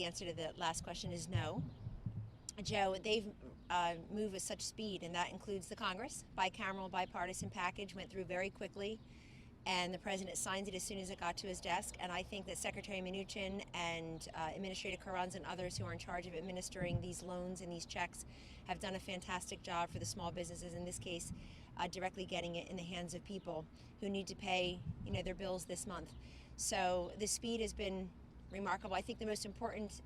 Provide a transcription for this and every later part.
the answer to the last question is no. Joe, they've moved with such speed, and that includes the Congress. Bicameral, bipartisan package went through very quickly, and the president signed it as soon as it got to his desk. And I think that Secretary Mnuchin and Administrator Carranza and others who are in charge of administering these loans and these checks have done a fantastic job for the small businesses, in this case, directly getting it in the hands of people who need to pay, their bills this month. So the speed has been remarkable. I think the most important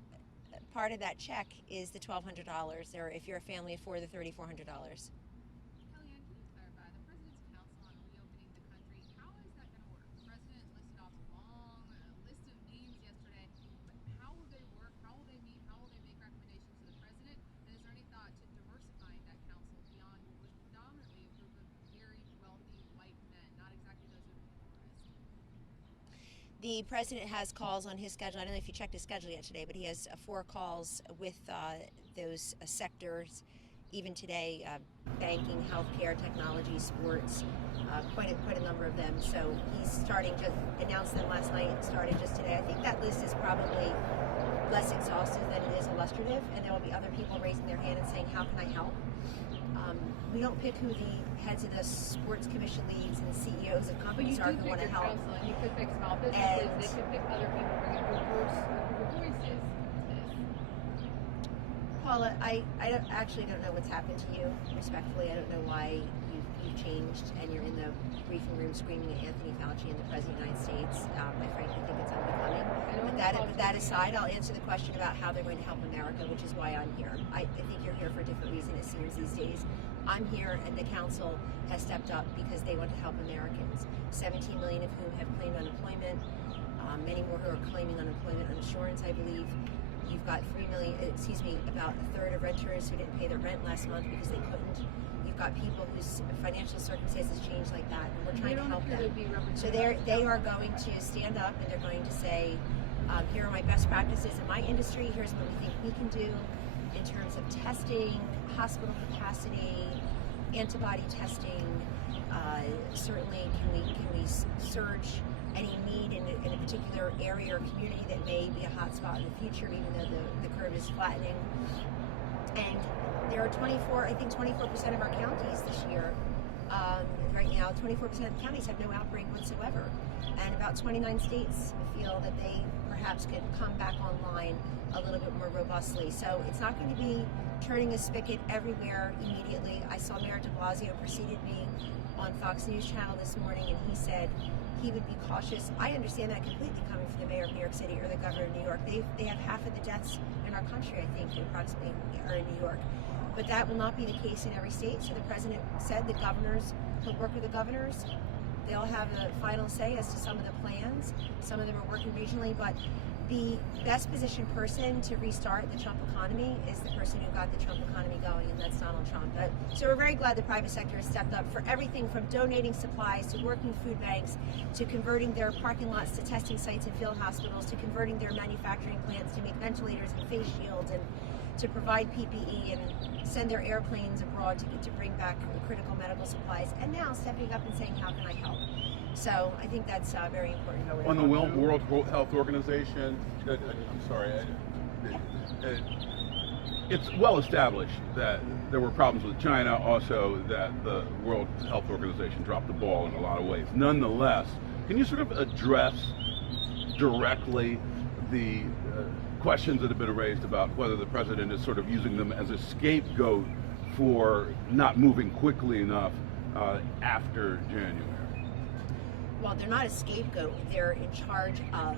part of that check is the $1,200, or if you're a family of four, the $3,400. Kellyanne, can you clarify, the President's Council on Reopening the Country, how is that going to work? The President listed off a long list of names yesterday, but how will they work? How will they meet? How will they make recommendations to the President? And is there any thought to diversifying that council beyond what was predominantly a group of very wealthy white men, not exactly those who are the poorest? The president has calls on his schedule. I don't know if you checked his schedule yet today, but he has 4 calls with those sectors. Even today, banking, healthcare, technology, sports, quite a number of them. So he's starting, just announced them last night, started just today. I think that list is probably less exhaustive than it is illustrative, and there will be other people raising their hand and saying, how can I help? We don't pick who the heads of the sports commission leagues and CEOs of companies are who want to help. You could pick small businesses, they could pick other people bringing diverse voices. Paula, I actually don't know what's happened to you, respectfully. I don't know why you've changed and you're in the briefing room screaming at Anthony Fauci and the President of the United States. I frankly think it's unbecoming. But that aside, I'll answer the question about how they're going to help America, which is why I'm here. I think you're here for a different reason, it seems, these days. I'm here, and the council has stepped up because they want to help Americans. 17 million of whom have claimed unemployment, many more who are claiming unemployment insurance, I believe. You've got about a third of renters who didn't pay their rent last month because they couldn't. You've got people whose financial circumstances changed like that, and we're trying to help them. So they are going to stand up, and they're going to say, here are my best practices in my industry. Here's what we think we can do in terms of testing, hospital capacity, antibody testing. Certainly, can we surge any need in a particular area or community that may be a hotspot in the future, even though the curve is flattening. And there are 24% of our counties this year, right now, 24% of the counties have no outbreak whatsoever. And about 29 states feel that they perhaps could come back online a little bit more robustly. So it's not going to be turning a spigot everywhere immediately. I saw Mayor de Blasio preceded me on Fox News Channel this morning, and he said he would be cautious. I understand that completely, coming from the mayor of New York City or the governor of New York. They have half of the deaths in our country, I think, approximately, are in New York. But that will not be the case in every state. So the president said the governors, he'll work with the governors. They'll have the final say as to some of the plans. Some of them are working regionally, but the best positioned person to restart the Trump economy is the person who got the Trump economy going, and that's Donald Trump. So we're very glad the private sector has stepped up for everything from donating supplies to working food banks to converting their parking lots to testing sites and field hospitals to converting their manufacturing plants to make ventilators and face shields and to provide PPE and send their airplanes abroad to bring back critical medical supplies, and now stepping up and saying, how can I help? So I think that's very important. On the World Health Organization, it's well established that there were problems with China, also that the World Health Organization dropped the ball in a lot of ways. Nonetheless, can you sort of address directly the questions that have been raised about whether the president is sort of using them as a scapegoat for not moving quickly enough after January? Well, they're not a scapegoat. They're in charge of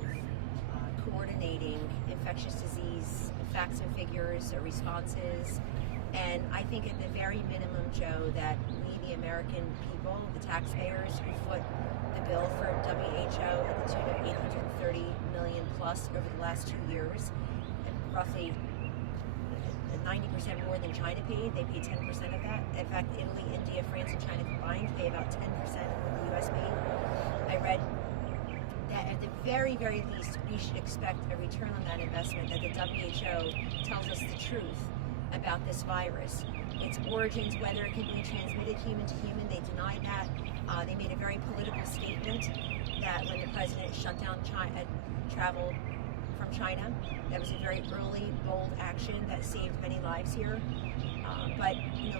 coordinating infectious disease facts and figures or responses. And I think at the very minimum, Joe, that we, the American people, the taxpayers who foot the bill for WHO at the tune of $830 million plus over the last 2 years, and roughly 90% more than China paid. They paid 10% of that. In fact, Italy, India, France, and China combined pay about 10% of what the U.S. paid. I read that at the very, very least, we should expect a return on that investment, that the WHO tells us the truth about this virus. Its origins, whether it can be transmitted human to human, they denied that. They made a very political statement that when the president shut down travel from China. That was a very early, bold action that saved many lives here. But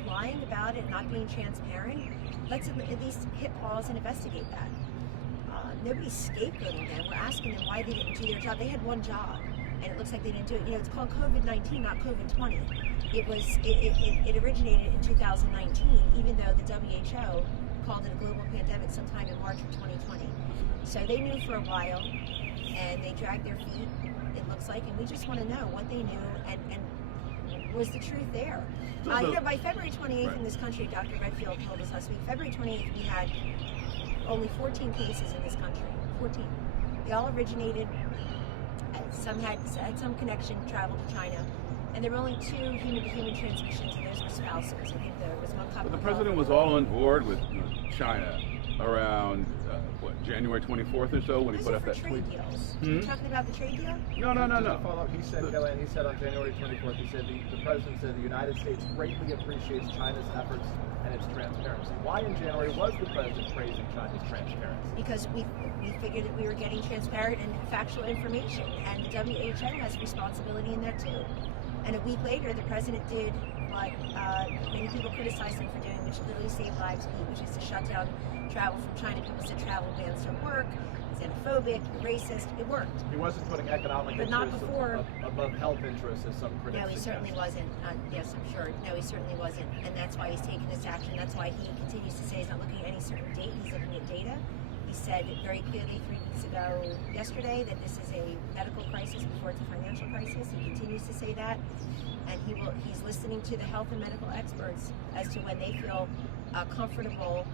lying about it, not being transparent, let's at least hit pause and investigate that. Nobody's scapegoating them. We're asking them why they didn't do their job. They had one job, and it looks like they didn't do it. It's called COVID-19, not COVID-20. It originated in 2019, even though the WHO called it a global pandemic sometime in March of 2020. So they knew for a while, and they dragged their feet, it looks like, and we just want to know what they knew and was the truth there. By February 28th in this country, Dr. Redfield told us last week, February 28th, we had only 14 cases in this country. 14. They all originated, some had some connection, traveled to China, and there were only 2 human-to-human transmissions, and those were spouses. I think there was one couple. But the president was all on board with China around January 24th or so when he put up that tweet. Those are for trade deals. You're talking about the trade deal? No. Follow up, he said, Kellyanne, he said on January 24th, he said the president said the United States greatly appreciates China's efforts and its transparency. Why in January was the president praising China's transparency? Because we figured that we were getting transparent and factual information, and the WHO has responsibility in that too. And a week later, the president did what many people criticized him for doing, which literally saved lives, which is to shut down travel from China. People said travel bans don't work. Xenophobic, racist. It worked. He wasn't putting economic but interests not before. above health interests, as some critics No, he certainly wasn't. Yes, I'm sure. No, he certainly wasn't. And that's why he's taking this action. That's why he continues to say he's not looking at any certain date. He's looking at data. He said very clearly 3 weeks ago yesterday that this is a medical crisis before it's a financial crisis. He continues to say that. And he's listening to the health and medical experts as to when they feel comfortable,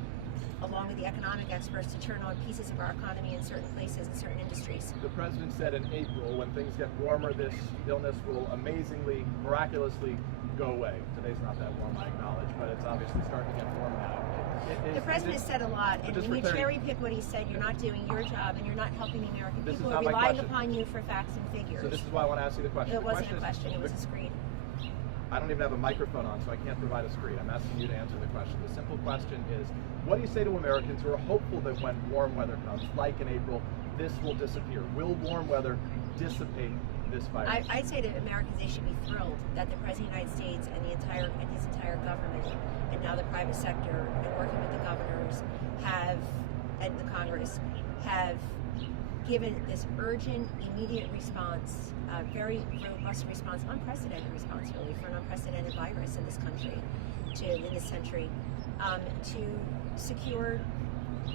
along with the economic experts, to turn on pieces of our economy in certain places, in certain industries. The president said in April, when things get warmer, this illness will amazingly, miraculously go away. Today's not that warm, I acknowledge, but it's obviously starting to get warm now. The president said a lot, and when you cherry pick what he said, you're not doing your job, and you're not helping the American people. We're relying upon you for facts and figures. So this is why I want to ask you the question. It wasn't a question, it was a screen. I don't even have a microphone on, so I can't provide a screen. I'm asking you to answer the question. The simple question is, what do you say to Americans who are hopeful that when warm weather comes, like in April, this will disappear? Will warm weather dissipate this virus? I'd say to Americans they should be thrilled that the President of the United States and his entire government, and now the private sector, and working with the governors, and the Congress, have given this urgent, immediate response, very robust response, unprecedented response really, for an unprecedented virus in this country, in this century, to secure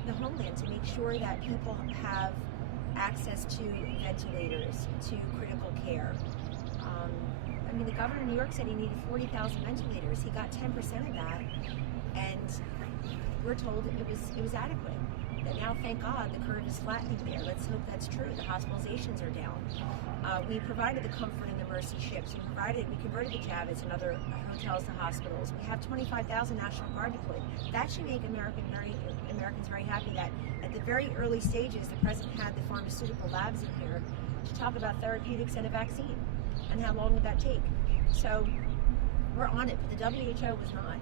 the homeland, to make sure that people have access to ventilators, to critical care. The governor of New York said he needed 40,000 ventilators. He got 10% of that, and we're told it was adequate. And now, thank God, the curve is flattening there. Let's hope that's true. The hospitalizations are down. We provided the comfort in the Mercy ships. We converted the Javits and other hotels to hospitals. We have 25,000 National Guard deployed. That should make Americans very happy that at the very early stages, the president had the pharmaceutical labs in here to talk about therapeutics and a vaccine. And how long would that take? So we're on it, but the WHO was not.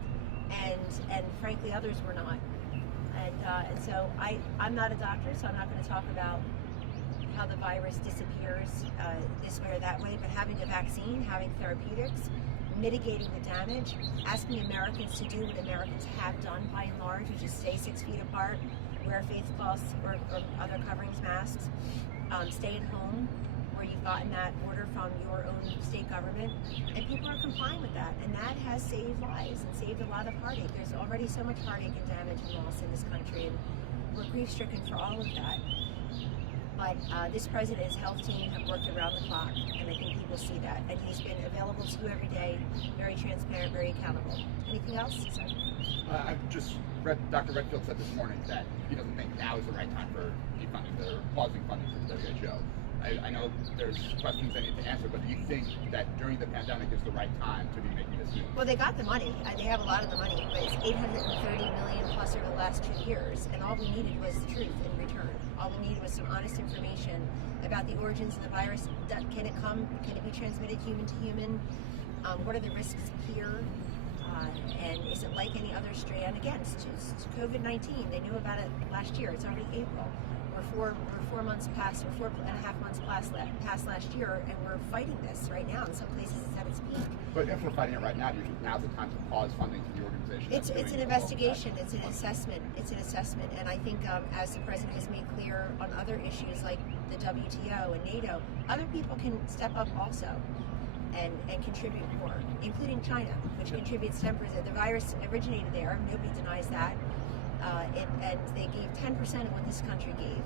And frankly, others were not. And so I'm not a doctor, so I'm not going to talk about how the virus disappears this way or that way, but having a vaccine, having therapeutics, mitigating the damage, asking Americans to do what Americans have done by and large, which is stay 6 feet apart, wear face cloths or other coverings, masks, stay at home where you've gotten that order from your own state government, and people are complying with that, and that has saved lives and saved a lot of heartache. There's already so much heartache and damage and loss in this country, and we're grief-stricken for all of that. But this president and his health team have worked around the clock, and I think people see that. And he's been available to you every day, very transparent, very accountable. Anything else? I've just read Dr. Redfield said this morning that he doesn't think now is the right time for defunding or pausing funding for the WHO. I know there's questions they need to answer, but do you think that during the pandemic is the right time to be making this move? Well, they got the money. They have a lot of the money, but it's $830 million plus over the last 2 years, and all we needed was the truth in return. All we needed was some honest information about the origins of the virus. Can it come? Can it be transmitted human to human? What are the risks here? And is it like any other strand? Again, it's COVID-19. They knew about it last year. It's already April. we're 4 months past, we're 4.5 months past last year, and we're fighting this right now. In some places, it's at its peak. But if we're fighting it right now, do you think now's the time to pause funding to the organization? It's an investigation. It's an assessment. It's an assessment, and I think as the president has made clear on other issues like the WTO and NATO, other people can step up also and contribute more, including China, which contributes 10%. The virus originated there. Nobody denies that. And they gave 10% of what this country gave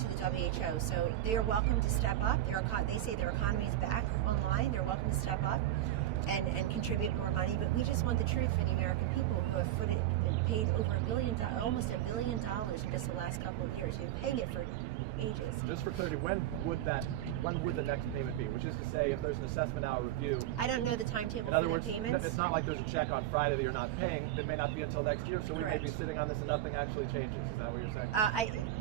to the WHO. So they are welcome to step up. They say their economy is back online. They're welcome to step up and contribute more money. But we just want the truth for the American people who have paid over almost $1 billion in just the last couple of years. We've been paying it for ages. Just for clarity, when would the next payment be? Which is to say, if there's an assessment hour review. I don't know the timetable In other for words, the payments. it's not like there's a check on Friday that you're not paying. It may not be until next year, so we may be sitting on this and nothing actually changes. Is that what you're saying?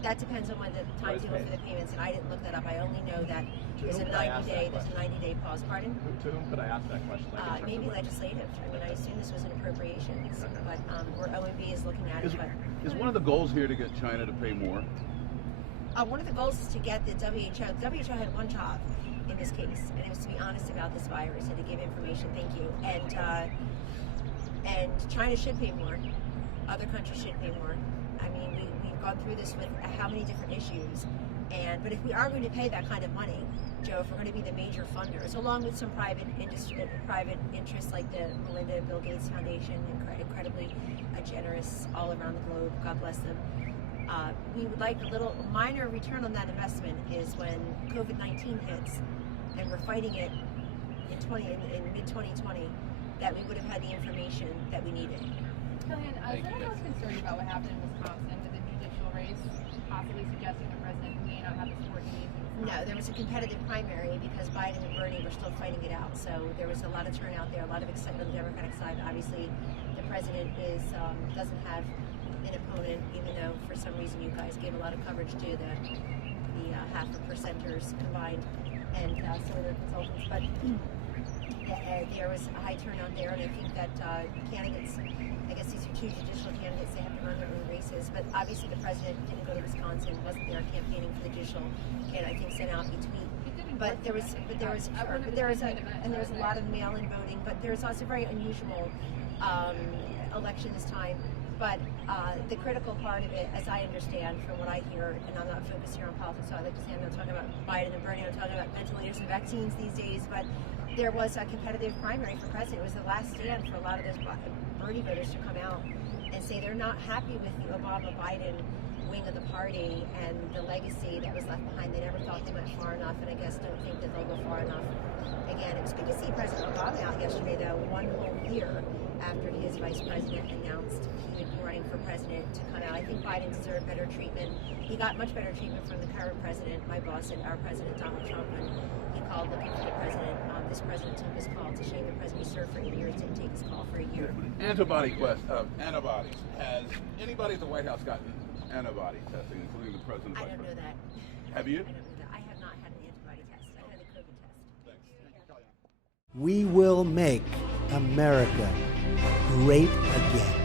That depends on when the timetable for the payments, and I didn't look that up. I only know that there's a 90-day pause. Pardon? To whom could I ask that question? Maybe legislative. I mean, I assume this was an appropriations, but where OMB is looking at it. Is one of the goals here to get China to pay more? One of the goals is to get the WHO. The WHO had one job in this case, and it was to be honest about this virus and to give information. Thank you. And China should pay more. Other countries should pay more. I mean, we've gone through this with how many different issues. But if we are going to pay that kind of money, Joe, if we're going to be the major funders, along with some private interests like the Melinda and Bill Gates Foundation, incredibly generous all around the globe, God bless them. We would like a little minor return on that investment is when COVID-19 hits and we're fighting it in mid-2020, that we would have had the information that we needed. Kellyanne, someone was concerned about what happened in Wisconsin with the judicial race, possibly suggesting the president may not have the support he needs. No, there was a competitive primary because Biden and Bernie were still fighting it out. So there was a lot of turnout there, a lot of excitement on the Democratic side. Obviously, the president doesn't have an opponent, even though for some reason you guys gave a lot of coverage to the half of percenters combined and some of their consultants. But there was a high turnout there, and I think that candidates, I guess these are two judicial candidates, they have to run their own races. But obviously the president didn't go to Wisconsin, wasn't there campaigning for the judicial, and I think sent out a tweet. But there was a lot of mail-in voting, but there was also a very unusual election this time. But the critical part of it, as I understand from what I hear, and I'm not focused here on politics, so I like to say I'm not talking about Biden and Bernie, I'm talking about ventilators and vaccines these days, but there was a competitive primary for president. It was the last stand for a lot of those Bernie voters to come out and say they're not happy with the Obama-Biden wing of the party and the legacy that was left behind. They never thought they went far enough, and I guess don't think that they'll go far enough. Again, it was good to see President Obama out yesterday, though, 1 whole year after his vice president announced he would be running for president to come out. I think Biden deserved better treatment. He got much better treatment from the current president, my boss, and our president, Donald Trump, when he called looking for the president. This president took his call to shame the president. He served for 8 years, didn't take his call for a year. Antibodies. Has anybody at the White House gotten antibody testing, including the president? I don't know that. Have you? I don't know that. I have not had an antibody test. I had a COVID test. Thanks. We will make America great again.